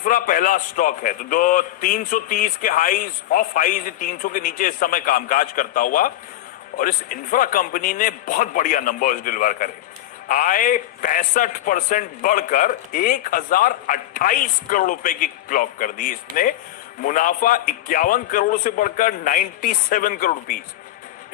दूसरा पहला स्टॉक है तो दो 330 के हाईज ऑफ हाईज 300 के नीचे इस समय कामकाज करता हुआ और इस इंफ्रा कंपनी ने बहुत बढ़िया नंबर्स डिलीवर करे। आय 65% बढ़कर 1028 करोड़ रुपए की क्लॉक कर दी इसने। मुनाफा 51 करोड़ से बढ़कर 97 करोड़ रुपीस,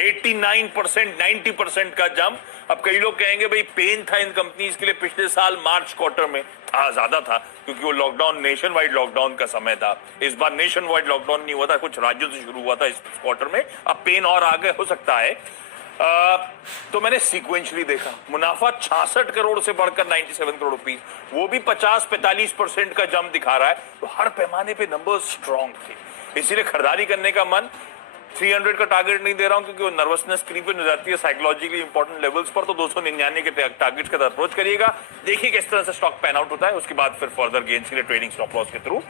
89% 90% का जंप। अब कई लोग कहेंगे भाई पेन था इन कंपनीज के लिए पिछले साल मार्च क्वार्टर में, था ज्यादा था क्योंकि वो लॉकडाउन नेशन वाइड लॉकडाउन का समय था। इस बार नेशन वाइड लॉकडाउन नहीं हुआ था, कुछ राज्यों से शुरू हुआ था इस क्वार्टर में। अब पेन और आगे हो सकता है। तो मैंने सीक्वेंशली देखा, मुनाफा 66 करोड़ से बढ़कर 97 करोड़ रुपीस, वो भी 50-45% का जंप दिखा रहा है। तो हर पैमाने पे नंबर स्ट्रॉन्ग थे, इसीलिए खरीदारी करने का मन। 300 का टारगेट नहीं दे रहा हूं क्योंकि वो नर्वसनेस क्रीप हो जाती है साइकोलॉजिकली इंपॉर्टेंट लेवल्स पर। तो 299 के टारगेट के साथ अप्रोच करिएगा, देखिए किस तरह से स्टॉक पैन आउट होता है, उसके बाद फिर फर्दर गेन्स के लिए ट्रेडिंग स्टॉप लॉस के थ्रू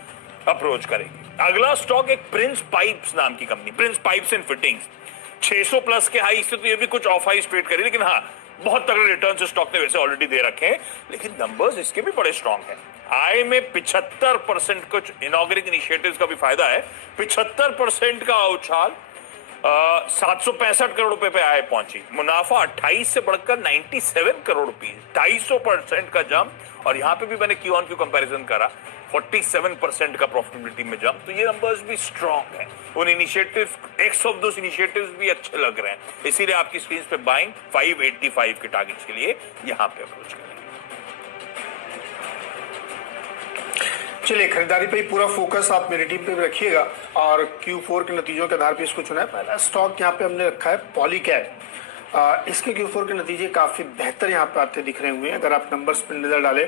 अप्रोच करेंगे। अगला स्टॉक एक प्रिंस पाइप्स नाम की company, Prince pipes and fittings. 600 plus के हाई से तो ये भी कुछ ऑफ हाई ट्रेड करी, लेकिन हाँ बहुत तगड़े रिटर्न स्टॉक ने वैसे ऑलरेडी दे रखे हैं, लेकिन नंबर्स इसके भी बड़े स्ट्रॉन्ग हैं। आय में 75% कुछ इनॉग्रेटिव इनिशिएटिव्स का भी फायदा है। 75% का उछाल 765 करोड़ रुपए पे आय पहुंची। मुनाफा 28 से बढ़कर 97 करोड़ रुपीस, 250% का जंप। और यहां पे भी मैंने क्यू ऑन क्यू कंपैरिजन करा, 47% का प्रॉफिटेबिलिटी में जंप। तो ये नंबर्स भी स्ट्रॉन्ग हैं। उन initiatives, x of those initiatives भी अच्छे लग रहे हैं, इसीलिए आपकी स्क्रीन पे बाइंग 585 के टारगेट्स के लिए यहां पे अप्रोच करें। चलिए, खरीदारी पे ही पूरा फोकस आप मेरी टीम पे भी रखिएगा और Q4 के नतीजों के आधार पे इसको चुना है। पहला स्टॉक यहाँ पे हमने रखा है पॉलीकैब। इसके Q4 के नतीजे काफ़ी बेहतर यहाँ पे आते दिख रहे हुए हैं। अगर आप नंबर्स पर नज़र डालें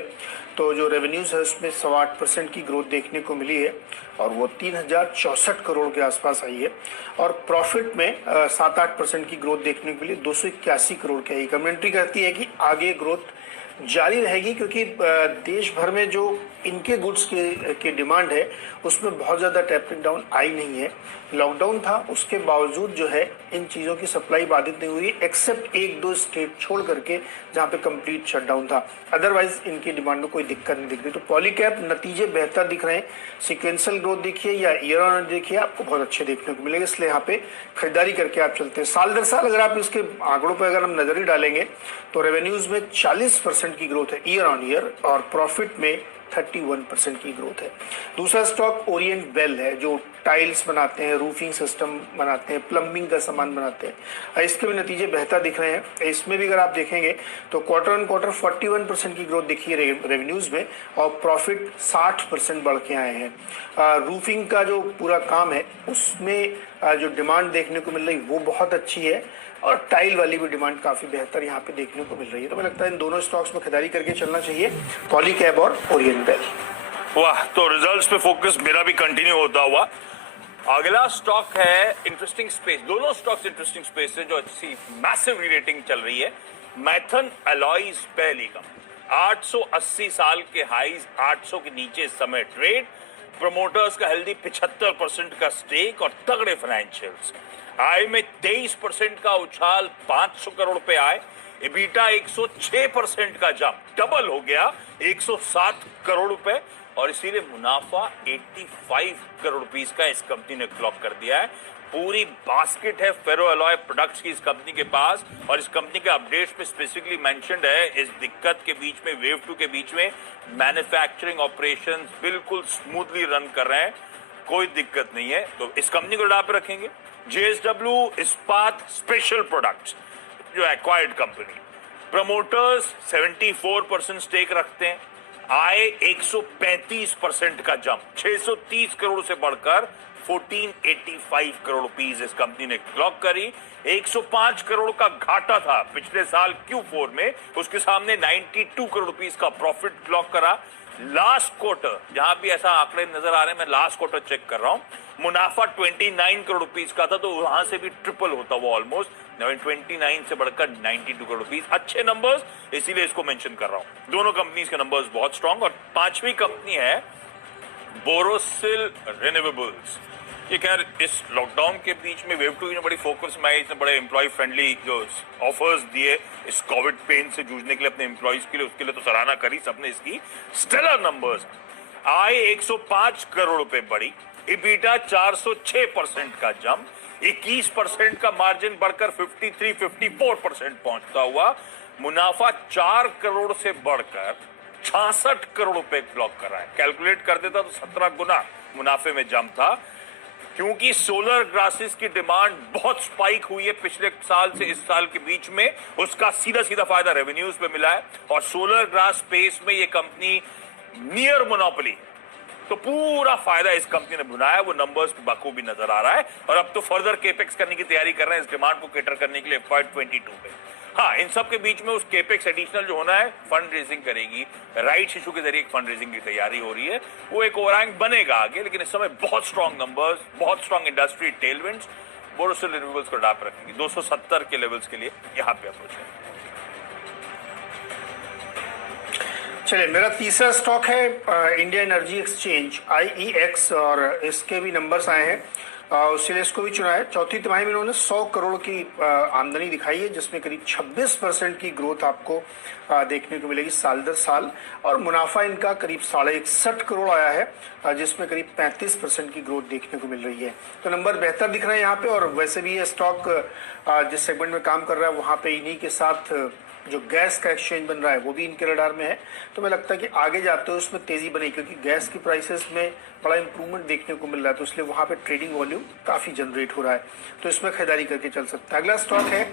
तो जो रेवेन्यूज़ है उसमें 8% की ग्रोथ देखने को मिली है और वो 3064 करोड़ के आसपास आई है। और प्रॉफिट में 7-8% की ग्रोथ देखने को मिली, 281 करोड़ की आई। कमेंट्री कहती है कि आगे ग्रोथ जारी रहेगी क्योंकि देश भर में जो इनके गुड्स के डिमांड है उसमें बहुत ज़्यादा टेपरिंग डाउन आई नहीं है। लॉकडाउन था, उसके बावजूद जो है इन चीज़ों की सप्लाई बाधित नहीं हुई, एक्सेप्ट 1-2 स्टेट छोड़ करके जहाँ पे कंप्लीट शटडाउन था। अदरवाइज इनकी डिमांड में कोई दिक्कत नहीं दिख रही। तो पॉलीकैब नतीजे बेहतर दिख रहे हैं। सिक्वेंशियल ग्रोथ देखिए या ईयर ऑन ईयर देखिए, आपको बहुत अच्छे देखने को मिलेंगे, इसलिए यहाँ पे खरीदारी करके आप चलते हैं। साल दर साल अगर आप इसके आंकड़ों पर अगर हम नजर ही डालेंगे तो रेवेन्यूज में 40% की ग्रोथ है ईयर ऑन ईयर और प्रॉफिट में 31% की ग्रोथ है। दूसरा स्टॉक ओरिएंट बेल है, जो टाइल्स बनाते हैं, रूफिंग सिस्टम बनाते हैं, प्लम्बिंग का सामान बनाते हैं। इसके भी नतीजे बेहतर दिख रहे हैं। इसमें भी अगर आप देखेंगे तो क्वार्टर ऑन क्वार्टर 41% की ग्रोथ दिखी है रेवेन्यूज में और प्रॉफिट 60% बढ़ के आए हैं। रूफिंग का जो पूरा काम है उसमें जो डिमांड देखने को मिल रही वो बहुत अच्छी है और टाइल वाली भी डिमांड काफी बेहतर यहाँ पे देखने को मिल रही है। तो मुझे लगता है इन दोनों स्टॉक्स में खरीदारी करके चलना चाहिए, पॉलीकैब और ओरिएंट बेल। वाह, तो रिजल्ट्स पे फोकस मेरा भी कंटिन्यू होता हुआ। अगला स्टॉक है इंटरेस्टिंग स्पेस, दोनों स्टॉक्स इंटरेस्टिंग स्पेस है जो अच्छी मैसिव रीरेटिंग चल रही है। मैथन अलॉयज पहली कंपनी, 880 साल के हाईज, 800 के नीचे इस समय ट्रेड। प्रमोटर्स का हेल्दी 75% का स्टेक और तगड़े फाइनेंशियल्स। आय में 23% का उछाल, 500 करोड़ रुपए आए। EBITDA 106% का जंप, डबल हो गया 107 करोड़ रुपए। और इसीलिए मुनाफा 85 करोड़ रुपीस का इस कंपनी ने क्लॉक कर दिया है। पूरी बास्केट है फेरो अलॉय प्रोडक्ट्स की इस कंपनी के पास और इस कंपनी के अपडेट्स में स्पेसिफिकली मेंशन्ड है इस दिक्कत के बीच में, वेव 2 के बीच में मैन्युफैक्चरिंग ऑपरेशंस बिल्कुल स्मूथली रन कर रहे हैं, कोई दिक्कत नहीं है। तो इस कंपनी को डाल पे रखेंगे। JSW इस्पात स्पेशल प्रोडक्ट्स जो एक्वायर्ड कंपनी, प्रमोटर्स 74% स्टेक रखते हैं। आय 135% का जंप, 630 करोड़ से बढ़कर 1485 करोड़ रुपीस इस कंपनी ने क्लॉक करी। 105 करोड़ का घाटा था पिछले साल Q4 में, उसके सामने 92 करोड़ रुपीस का प्रॉफिट क्लॉक करा। लास्ट क्वार्टर जहां भी ऐसा आंकड़े नजर आ रहे हैं, मैं लास्ट क्वार्टर चेक कर रहा हूं, मुनाफा 29 करोड़ रुपीस का था, तो वहां से भी ट्रिपल होता वो ऑलमोस्ट 29 से बढ़कर 92 करोड़ रुपीस। अच्छे नंबर्स, इसीलिए इसको मेंशन कर रहा हूं। दोनों कंपनीज के नंबर्स बहुत स्ट्रांग। और पांचवी कंपनी है बोरोसिल रिन्यूएबल्स। ये खैर इस लॉकडाउन के बीच में वेव 2 ने बड़ी फोकस में आई, इसने बड़े एम्प्लॉय फ्रेंडली जो ऑफर्स दिए इस कोविड पेन से जूझने के लिए अपने एम्प्लॉयज के लिए, उसके लिए तो सराहना करी सबने इसकी। स्टेलर नंबर्स, आय 105 करोड़ रुपए बढ़ी, EBITDA 406% का जंप, 21% का मार्जिन बढ़कर 53-54% पहुंचता हुआ, मुनाफा 4 करोड़ से बढ़कर 66 करोड़ रुपए क्लॉक कर रहा है। कैलकुलेट कर देता तो 17 गुना मुनाफे में जंप था, क्योंकि सोलर ग्रासेस की डिमांड बहुत स्पाइक हुई है पिछले साल से इस साल के बीच में, उसका सीधा सीधा फायदा रेवेन्यूज पे मिला है। और सोलर ग्रास स्पेस में ये कंपनी नियर मोनोपोली, तो पूरा फायदा इस कंपनी ने बुनाया, वो नंबर्स बखूबी नजर आ रहा है। और अब तो फर्दर केपेक्स करने की तैयारी कर रहे हैं इस डिमांड को कैटर करने के लिए FY22 में। हाँ, इन सब के बीच में उस केपेक्स एडिशनल जो होना है, फंड रेजिंग करेगी, राइट्स इशू के जरिए फंड रेजिंग की तैयारी हो रही है, वो एक ओवरहैंग बनेगा आगे। लेकिन इस समय बहुत स्ट्रॉन्ग नंबर्स, बहुत strong industry tailwinds Borosil renewables को डाप रखेंगे। 270 के लेवल्स के लिए यहां पे अप्रोच है। चलिए, मेरा तीसरा स्टॉक है इंडिया एनर्जी एक्सचेंज IEX, और इसके भी नंबर्स आए हैं, इसलिए इसको भी चुना है। चौथी तिमाही में इन्होंने 100 करोड़ की आमदनी दिखाई है, जिसमें करीब 26% की ग्रोथ आपको देखने को मिलेगी साल दर साल, और मुनाफा इनका करीब 61.5 करोड़ आया है, जिसमें करीब 35% की ग्रोथ देखने को मिल रही है। तो नंबर बेहतर दिख रहे हैं यहाँ पे। और वैसे भी ये स्टॉक जिस सेगमेंट में काम कर रहा है वहाँ पे इन्हीं के साथ जो गैस का एक्सचेंज बन रहा है वो भी इनके रडार में है। तो मैं लगता है कि आगे जाते हुए उसमें तेजी बनेगी, क्योंकि गैस की प्राइसेस में बड़ा इंप्रूवमेंट देखने को मिल रहा है, तो इसलिए वहाँ पे ट्रेडिंग वॉल्यूम काफ़ी जनरेट हो रहा है, तो इसमें खरीदारी करके चल सकता है। अगला स्टॉक है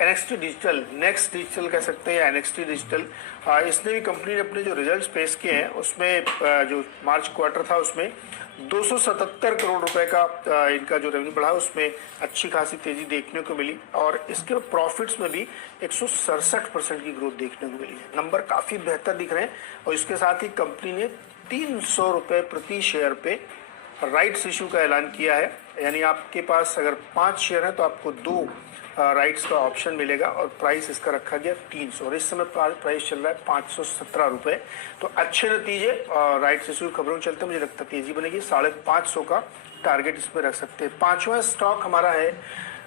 NXT डिजिटल, नेक्स्ट डिजिटल कह सकते हैं, NXT डिजिटल। इसने भी कंपनी ने अपने जो रिजल्ट पेश किए हैं उसमें जो मार्च क्वार्टर था उसमें 277 करोड़ रुपए का इनका जो रेवेन्यू बढ़ा, उसमें अच्छी खासी तेजी देखने को मिली, और इसके प्रॉफिट्स में भी 167% की ग्रोथ देखने को मिली है। नंबर काफ़ी बेहतर दिख रहे हैं। और इसके साथ ही कंपनी ने 300 रुपये प्रति शेयर पे राइट्स इशू का ऐलान किया है, यानी आपके पास अगर 5 शेयर है तो आपको 2 राइट्स का ऑप्शन मिलेगा, और प्राइस इसका रखा गया 300, और इस समय प्राइस चल रहा है 517 रुपये। तो अच्छे नतीजे राइट्स इशू खबरों चलते मुझे लगता है तेजी बनेगी, 550 का टारगेट इसमें रख सकते हैं। पांचवा स्टॉक हमारा है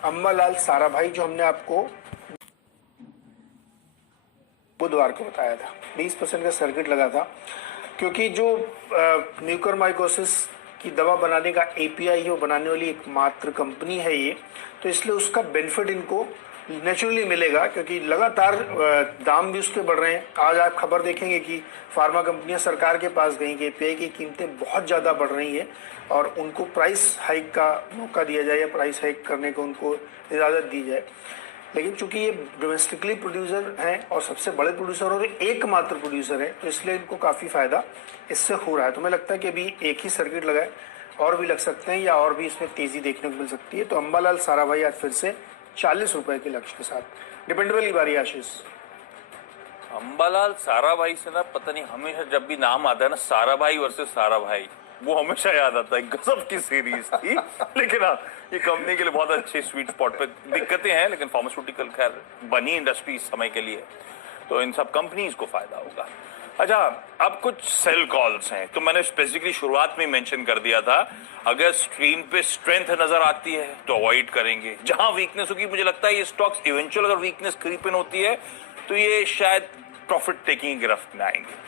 अंबालाल साराभाई, जो हमने आपको बुधवार को बताया था। 20% का सर्किट लगा था, क्योंकि जो म्यूकरमाइकोसिस की दवा बनाने का API है वो बनाने वाली एकमात्र कंपनी है ये, तो इसलिए उसका बेनिफिट इनको नेचुरली मिलेगा, क्योंकि लगातार दाम भी उसके बढ़ रहे हैं। आज आप खबर देखेंगे कि फार्मा कंपनियां सरकार के पास गई कि API की कीमतें बहुत ज़्यादा बढ़ रही हैं, और उनको प्राइस हाइक का मौका दिया जाए या प्राइस हाइक करने को उनको इजाज़त दी जाए। लेकिन चूंकि ये डोमेस्टिकली प्रोड्यूसर हैं और सबसे बड़े प्रोड्यूसर और एकमात्र प्रोड्यूसर है, तो इसलिए इनको काफ़ी फायदा इससे हो रहा है। तो मैं लगता है कि अभी एक ही सर्किट लगा है, और भी लग सकते हैं या और भी इसमें तेजी देखने को मिल सकती है। तो अंबालाल साराभाई आज फिर से 40 रुपए के लक्ष्य के साथ। डिपेंडेबल ही बारी आशीष। अंबालाल साराभाई से ना पता नहीं, हमेशा जब भी नाम आता है ना साराभाई वर्सेस साराभाई, वो हमेशा याद आता है। गजब की सीरीज थी। लेकिन हाँ, ये कंपनी के लिए बहुत अच्छे स्वीट स्पॉट पे। दिक्कतें हैं, लेकिन फार्मास्यूटिकल खैर बनी इंडस्ट्री इस समय के लिए, तो इन सब कंपनीज को फायदा होगा। अच्छा, अब कुछ सेल कॉल्स हैं, तो मैंने स्पेसिफिकली शुरुआत में मेंशन कर दिया था, अगर स्क्रीन पे स्ट्रेंथ नजर आती है तो अवॉइड करेंगे। जहां वीकनेस होगी, मुझे लगता है ये स्टॉक्स इवेंचुअल अगर वीकनेस क्रीप इन होती है तो ये शायद प्रॉफिट टेकिंग की गिरफ्त में आएंगे।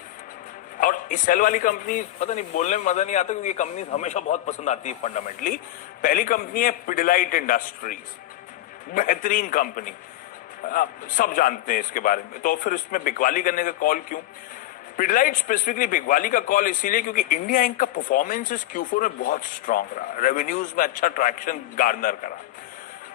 और इस सेल वाली कंपनी, पता नहीं बोलने में मजा नहीं आता, क्योंकि ये कंपनी हमेशा बहुत पसंद आती है फंडामेंटली। पहली कंपनी है पिडिलाइट इंडस्ट्रीज, बेहतरीन कंपनी, सब जानते हैं इसके बारे में, तो फिर इसमें बिकवाली करने का कॉल क्यों? पिडिलाइट स्पेसिफिकली बिकवाली का कॉल इसीलिए क्योंकि इंडिया इंक का परफॉर्मेंस इस Q4 में बहुत स्ट्रांग रहा, रेवेन्यूज में अच्छा ट्रैक्शन गार्नर करा।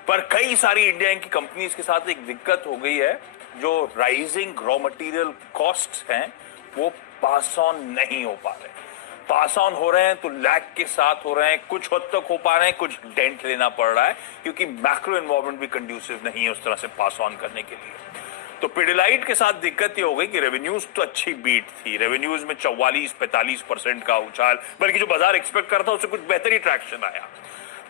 पर कई सारी इंडिया इंक की कंपनीज के साथ एक दिक्कत हो गई है, जो राइजिंग रॉ मटेरियल कॉस्ट्स हैं वो पास ऑन नहीं हो पा रहे। पास ऑन हो रहे हैं तो लैग के साथ हो रहे हैं, कुछ हद तक हो पा रहे हैं, कुछ डेंट लेना पड़ रहा है, क्योंकि मैक्रो एनवायरनमेंट भी कंड्यूसिव नहीं है उस तरह से पास ऑन करने के लिए। तो पिडिलाइट के साथ दिक्कत ये हो गई कि रेवेन्यूज तो अच्छी बीट थी, रेवेन्यूज में 44-45% का उछाल, बल्कि जो बाजार एक्सपेक्ट करता उससे कुछ बेहतर ही ट्रैक्शन आया।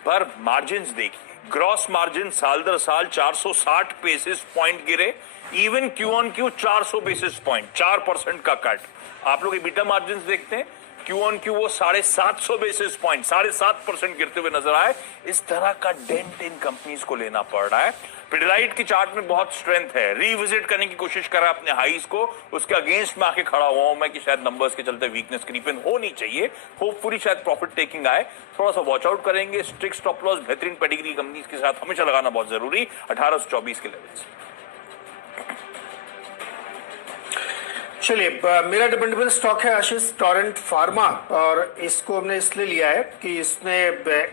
पर मार्जिन्स देखिए, ग्रॉस मार्जिन साल दर साल 460 बेसिस पॉइंट गिरे, even Q on Q 400 basis point, 4% का कट। आप लोग EBITDA मार्जिन्स देखते हैं, क्यू ऑन क्यू वो 750 बेसिस पॉइंट 7.5% गिरते हुए नजर आए। इस तरह का डेंट इन कंपनीज को लेना पड़ रहा है। पिडिलाइट की चार्ट में बहुत स्ट्रेंथ है, रिविजिट करने की कोशिश कर रहा है अपने हाईज को, उसके अगेंस्ट में आके खड़ा हुआ हूं मैं कि शायद नंबर्स के चलते वीकनेस क्रीप इन होनी चाहिए। होपफुली शायद प्रॉफिट टेकिंग आए, थोड़ा सा वॉच आउट करेंगे। स्ट्रिक्ट स्टॉप लॉस बेहतरीन पेडिग्री कंपनीज के साथ हमेशा लगाना बहुत जरूरी। 1824 के लेवल से। चलिए, मेरा डिपेंडेबल स्टॉक है आशीष टोरेंट फार्मा, और इसको हमने इसलिए लिया है कि इसने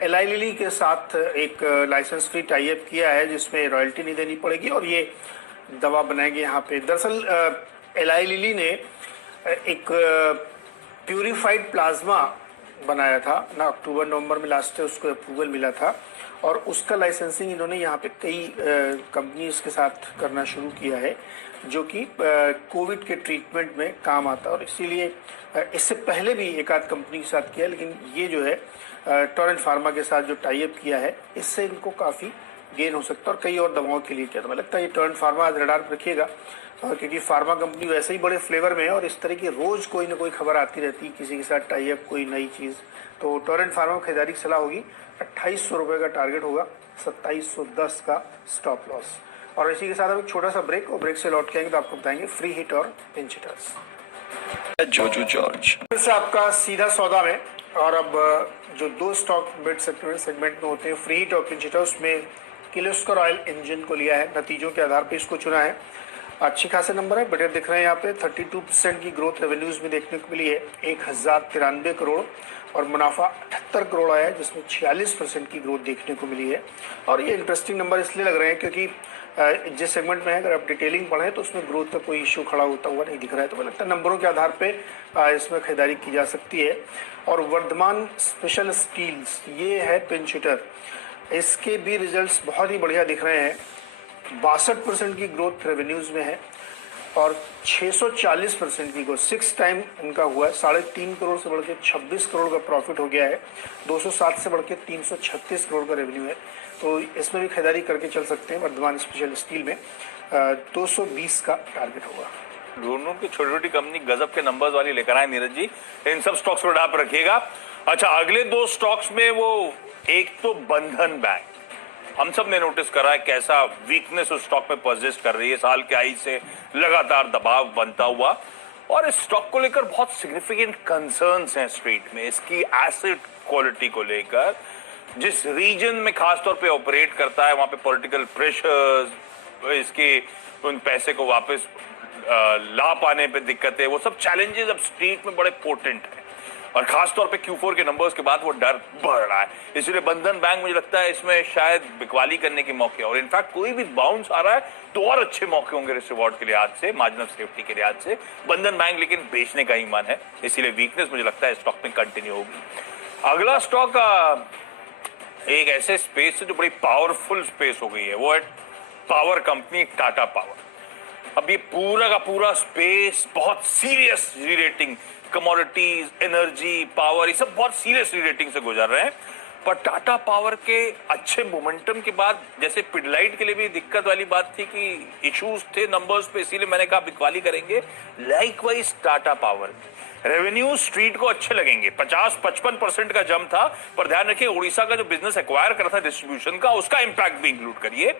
एलाई लिली के साथ एक लाइसेंस फ्री टाई अप किया है जिसमें रॉयल्टी नहीं देनी पड़ेगी और ये दवा बनाएगी यहाँ पे। दरअसल एलाई लिली ने एक प्यूरिफाइड प्लाज्मा बनाया था ना, अक्टूबर नवंबर में लास्ट ईयर उसको अप्रूवल मिला था और उसका लाइसेंसिंग इन्होंने यहाँ पे कई कंपनीज के साथ करना शुरू किया है जो कि कोविड के ट्रीटमेंट में काम आता है। और इसीलिए इससे पहले भी एक आध कंपनी के साथ किया, लेकिन ये जो है टोरेंट फार्मा के साथ जो टाई अप किया है इससे इनको काफ़ी गेन हो सकता है और कई और दवाओं के लिए किया। तो मुझे लगता है ये टोरेंट फार्मा आज रडार पर रखिएगा, क्योंकि फार्मा कंपनी वैसे ही बड़े फ्लेवर में है और इस तरह की रोज कोई ना कोई खबर आती रहती है, किसी के साथ टाई अप, कोई नई चीज़। तो टोरेंट फार्मा को खरीदारी की सलाह होगी। 2800 रुपये का टारगेट होगा, 2710 का स्टॉप लॉस। और इसी के साथ अब एक छोटा सा ब्रेक, और ब्रेक से लौट के आएंगे तो आपको बताएंगे फ्री हिट और पिंच हिटर्स। जोजो जॉर्ज फिर से आपका सीधा सौदा में, और अब जो दो स्टॉक मिड सेगमेंट में होते हैं फ्री हिट और पिंच हिटर्स में किर्लोस्कर ऑयल इंजन को लिया है। नतीजों के आधार पर इसको चुना है। अच्छे खासे नंबर है, बेटर दिख रहे हैं यहाँ पे। 32% की ग्रोथ रेवेन्यूज में देखने को मिली है, 1093 करोड़, और मुनाफा 78 करोड़ आया है जिसमें 46% की ग्रोथ देखने को मिली है। और ये इंटरेस्टिंग नंबर इसलिए लग रहे हैं क्योंकि जिस सेगमेंट में है अगर आप डिटेलिंग पढ़ें तो उसमें ग्रोथ का कोई इशू खड़ा होता हुआ नहीं दिख रहा है। तो मुझे लगता है नंबरों के आधार पे इसमें खरीदारी की जा सकती है। और वर्धमान स्पेशल स्टील्स ये है पिंच हिटर, इसके भी रिजल्ट्स बहुत ही बढ़िया दिख रहे हैं। 62% की ग्रोथ रेवेन्यूज में है और 640% की ग्रोथ, 6 टाइम इनका हुआ है। 3.5 करोड़ से बढ़ के 26 करोड़ का प्रॉफिट हो गया है। 207 से बढ़ के 336 करोड़ का रेवेन्यू है। तो इसमें भी खरीदारी करके चल सकते हैं। वर्धमान स्पेशल स्टील में 220 का टारगेट होगा। दोनों की छोटी छोटी कंपनी गजब के नंबर्स वाली लेकर आए नीरज जी, इन सब स्टॉक्स को आप रखिएगा। अच्छा, अगले दो स्टॉक्स में वो एक तो बंधन बैंक, हम सब ने नोटिस करा है कैसा वीकनेस उस स्टॉक में परसिस्ट कर रही है। साल के आई से लगातार दबाव बनता हुआ, और इस स्टॉक को लेकर बहुत सिग्निफिकेंट कंसर्न्स हैं स्ट्रीट में, इसकी एसेट क्वालिटी को लेकर। जिस रीजन में खासतौर पे ऑपरेट करता है वहां पे पॉलिटिकल प्रेशर्स, इसके उन पैसे को वापस ला पाने पे दिक्कतें, वो सब चैलेंजेस अब स्ट्रीट में बड़े पोटेंट है। और खासतौर पे Q4 के नंबर्स के बाद वो डर बढ़ रहा है। इसलिए बंधन बैंक मुझे लगता है इसमें शायद बिकवाली करने के मौके, और इनफैक्ट कोई भी बाउंस आ रहा है तो और अच्छे मौके होंगे रिस्क रिवॉर्ड के लिहाज से, मार्जिन ऑफ सेफ्टी के लिहाज से। बंधन बैंक लेकिन बेचने का ही मन है, इसीलिए वीकनेस मुझे लगता है स्टॉक में कंटिन्यू होगी। अगला स्टॉक एक ऐसे स्पेस से जो बड़ी पावरफुल स्पेस हो गई है, वो है पावर कंपनी टाटा पावर। अब ये पूरा का पूरा स्पेस बहुत serious rerating, commodities, energy, power, ये सब बहुत सीरियस रीरेटिंग से गुजर रहे हैं। पर टाटा पावर के अच्छे मोमेंटम के बाद, जैसे पिडिलाइट के लिए भी दिक्कत वाली बात थी कि इश्यूज थे नंबर्स पे, इसीलिए मैंने कहा बिकवाली करेंगे। Likewise Tata power revenue street को अच्छे लगेंगे, 50-55% का जम था। पर ध्यान रखिए उड़ीसा का जो बिजनेस एक्वायर करा था डिस्ट्रीब्यूशन का, उसका इंपैक्ट भी इंक्लूड करिए।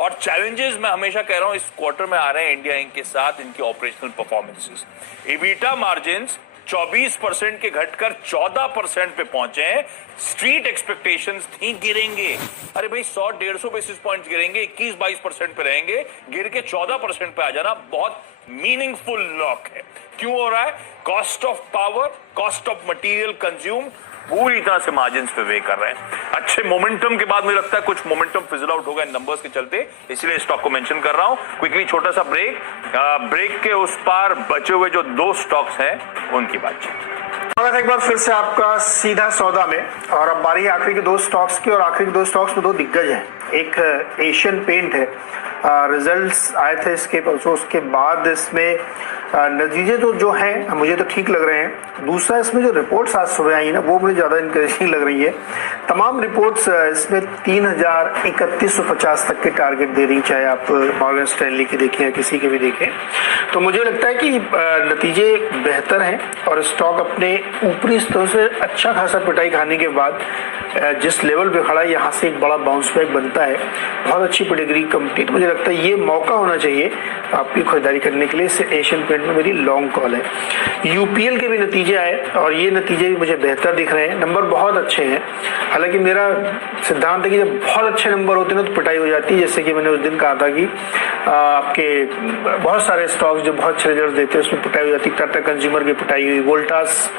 और चैलेंजेस मैं हमेशा कह रहा हूं इस क्वार्टर में आ रहे हैं इंडिया इंक के साथ, इनकी ऑपरेशनल परफॉर्मेंसेस। एबिटा मार्जिन्स 24% के घटकर 14% पे पहुंचे हैं। स्ट्रीट एक्सपेक्टेशंस थी गिरेंगे, अरे भाई 100-150 बेसिस पॉइंट्स गिरेंगे, 21-22% पे रहेंगे, गिर के 14% पे आ जाना बहुत मीनिंगफुल लॉक है। क्यों हो रहा है? Cost of power, cost of material consume पूरी तरह से मार्जिन पे वे कर रहे हैं। अच्छे मोमेंटम के बाद मुझे लगता है कुछ मोमेंटम फिजल आउट होगा इन नंबर्स के चलते, इसलिए स्टॉक को मेंशन कर रहा हूं। क्विकली छोटा सा ब्रेक, ब्रेक के उस पार बचे हुए जो दो स्टॉक्स हैं उनकी बातचीत। एक बार फिर से आपका सीधा सौदा में, और अब बारी है आखिरी के दो स्टॉक्स की, और आखिरी के दो स्टॉक्स में दो दिग्गज हैं। एक एशियन पेंट है, रिजल्ट्स आए थे इसके परसों, उसके बाद इसमें नतीजे तो जो हैं मुझे तो ठीक लग रहे हैं। दूसरा, इसमें जो रिपोर्ट्स आज सुबह आई ना वो मुझे ज़्यादा इंकरेजिंग लग रही है। तमाम रिपोर्ट्स इसमें 3,3150 तक के टारगेट दे रही, चाहे आप मॉर्गन स्टैनली की देखें या किसी के भी देखें। तो मुझे लगता है कि नतीजे बेहतर हैं और स्टॉक अपने ऊपरी स्तर से अच्छा खासा पिटाई खाने के बाद जिस लेवल पे खड़ा है यहाँ से एक बड़ा बाउंस बैक बनता है। बहुत अच्छी पेडिग्री कंपनी, तो मुझे लगता है ये मौका होना चाहिए आपकी खरीदारी करने के लिए। इससे एशियन पेंट में मेरी लॉन्ग कॉल है। यूपीएल के भी नतीजे आए और ये नतीजे भी मुझे बेहतर दिख रहे हैं, नंबर बहुत अच्छे हैं। हालांकि मेरा सिद्धांत है कि जब बहुत अच्छे नंबर होते हैं ना तो पिटाई हो जाती है। जैसे कि मैंने उस दिन कहा था कि आपके बहुत सारे स्टॉक्स जो बहुत अच्छे रिजल्ट देते हैं उसमें पिटाई हो जाती है। टाटा कंज्यूमर की पिटाई हुई, वोल्टास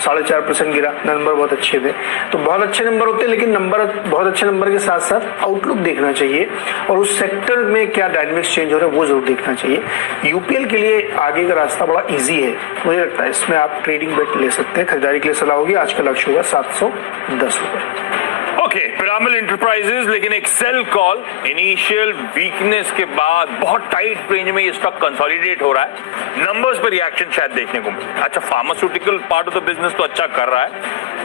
4.5% गिरा, नंबर बहुत अच्छे थे। तो बहुत अच्छे नंबर होते हैं, लेकिन नंबर बहुत अच्छे नंबर के साथ साथ आउटलुक देखना चाहिए और उस सेक्टर में क्या डायनेमिक्स चेंज हो रहे हैं वो जरूर देखना चाहिए। यूपीएल के लिए आगे का रास्ता बड़ा इजी है, मुझे लगता है इसमें आप ट्रेडिंग बेट ले सकते हैं। खरीदारी के लिए सलाह होगी, आज का लक्ष्य होगा 710 रुपए। ओके, पिरामिड इंटरप्राइजेज लेकिन एक सेल कॉल, इनिशियल वीकनेस के बाद बहुत टाइट रेंज में ये स्टॉक कंसोलिडेट हो रहा है। नंबर्स पर रिएक्शन शायद देखने को मिले। अच्छा, pharmaceutical part of the business तो अच्छा कर रहा है,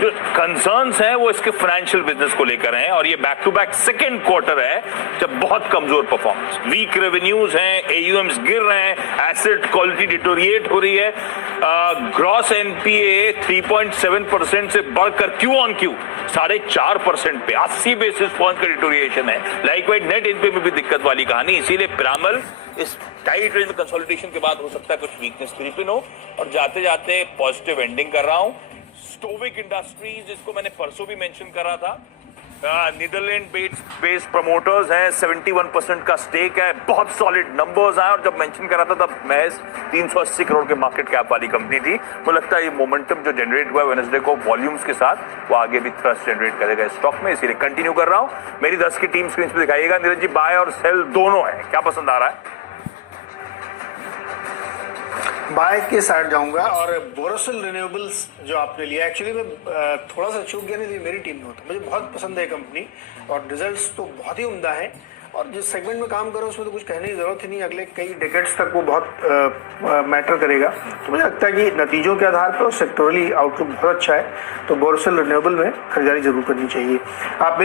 जो कंसर्न्स हैं वो इसके फाइनेंशियल बिजनेस को लेकर हैं और ये back to back second quarter है जब बहुत कमजोर परफॉर्मेंस, वीक रेवेन्यूज हैं, एयूएम्स गिर रहे हैं, एसेट क्वालिटी डिटोरिएट हो रही है। ग्रॉस एनपीए 3.7% से बढ़कर क्यू ऑन क्यू 4.5% पे 80 बेसिस पॉइंट का डिटोरिएशन है। लाइकवाइज नेट एनपीए में भी दिक्कत वाली कहानी, इसीलिए पिरामल इस टाइट रेंज में कंसोलिडेशन के बाद हो सकता है कुछ वीकनेस क्रीप इन हो। और जाते जाते पॉजिटिव एंडिंग कर रहा हूं। स्टोविक इंडस्ट्रीज, जिसको मैंने परसों भी मेंशन करा था, नीदरलैंड बेस्ड प्रमोटर्स हैं, 71% का स्टेक है, बहुत सॉलिड नंबर्स आए और जब मेंशन करा था तब महज 380 करोड़ के मार्केट कैप वाली कंपनी थी। मुझे लगता है ये मोमेंटम जो जनरेट हुआ है वेडनेसडे को वॉल्यूम्स के साथ वो आगे भी थ्रस्ट जनरेट करेगा स्टॉक में, इसीलिए कंटिन्यू कर रहा हूं। मेरी 10 की टीम स्क्रीन पे दिखाइएगा। नीरज जी, बाय और सेल दोनों है, क्या पसंद आ रहा है? बाय के साइड जाऊंगा और बोरोसिल रिन्यूएबल्स जो आपने लिया, एक्चुअली मैं थोड़ा सा चूक गया, नहीं मेरी टीम में होता। मुझे बहुत पसंद है कंपनी और रिजल्ट्स तो बहुत ही उम्दा है और जिस सेगमेंट में काम करो उसमें तो कुछ कहने की जरूरत ही नहीं, अगले कई डेकेड्स तक वो बहुत मैटर करेगा। तो मुझे लगता है कि नतीजों के आधार पर और सेक्टोरली आउटलुक बहुत अच्छा है, तो बोरोसिल रिन्यूएबल में खरीदारी जरूर करनी चाहिए। आप